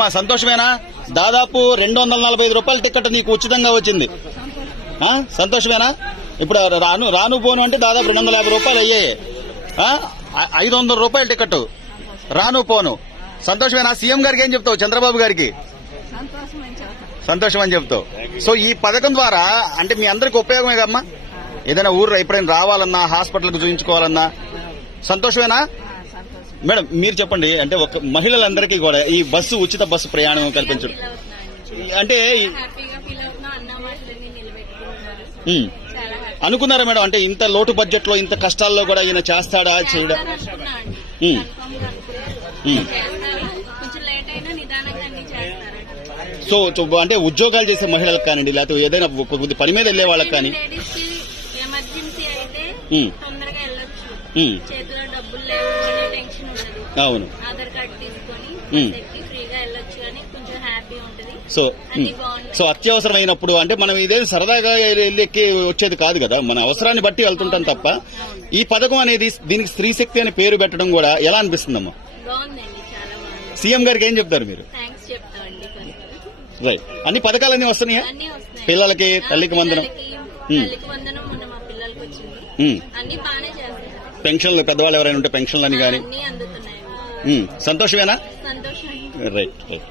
మా సంతోషమేనా? దాదాపు రెండు వందల నలభై ఐదు రూపాయల టికెట్ నీకు ఉచితంగా వచ్చింది. సంతోషమేనా? ఇప్పుడు రాను రాను పోను అంటే దాదాపు రెండు వందల యాభై రూపాయలు అయ్యాయి. ఐదు వందల రూపాయల టికెట్. రాను పోను. సంతోషమేనా? సీఎం గారికి ఏం చెప్తావు? చంద్రబాబు గారికి? సంతోషం అని చెప్తావు. సో ఈ పథకం ద్వారా అంటే మీ అందరికి ఉపయోగమే కమ్మా ఏదైనా ఊర్లో ఎప్పుడైనా రావాలన్నా హాస్పిటల్కి చూపించుకోవాలన్నా సంతోషమేనా? మేడం మీరు చెప్పండి అంటే ఒక మహిళలందరికీ కూడా ఈ బస్సు ఉచిత బస్సు ప్రయాణం కల్పించడం. అంటే అనుకున్నారా మేడం? అంటే ఇంత లోటు బడ్జెట్లో ఇంత కష్టాల్లో కూడా ఈయన చేస్తాడా చేయడా? సో అంటే ఉద్యోగాలు చేసే మహిళలకు కానివ్వండి లేకపోతే ఏదైనా కొద్ది పని మీద వెళ్ళే వాళ్ళకి కానీ చేతిలో డబ్బులు ఉండదు. అవును. ఆధార్ కార్డు తీసుకొని ఉమ్. బస్ ఎక్కి ఫ్రీగా వెళ్ళొచ్చు అని కొంచెం హ్యాపీ ఉంటది. సో సో అత్యవసరమైనప్పుడు అంటే మనం ఇదే సరదాగా వెళ్ళెక్కి వచ్చేది కాదు కదా. మన అవసరాన్ని బట్టి వెళ్తుంటాం తప్ప ఈ పథకం అనేది దీనికి స్త్రీ శక్తి అనే పేరు పెట్టడం కూడా ఎలా అనిపిస్తుందమ్మా? సీఎం గారికి ఏం చెప్తారు మీరు? రైట్. అన్ని పథకాలన్నీ వస్తున్నాయా? పిల్లలకి తల్లికి వందనం. అన్ని బాగానే చేస్తారు పెన్షన్లు పెద్దవాళ్ళు ఎవరైనా ఉంటే పెన్షన్లు అని కానీ సంతోషమేనా? సంతోషం రైట్ రైట్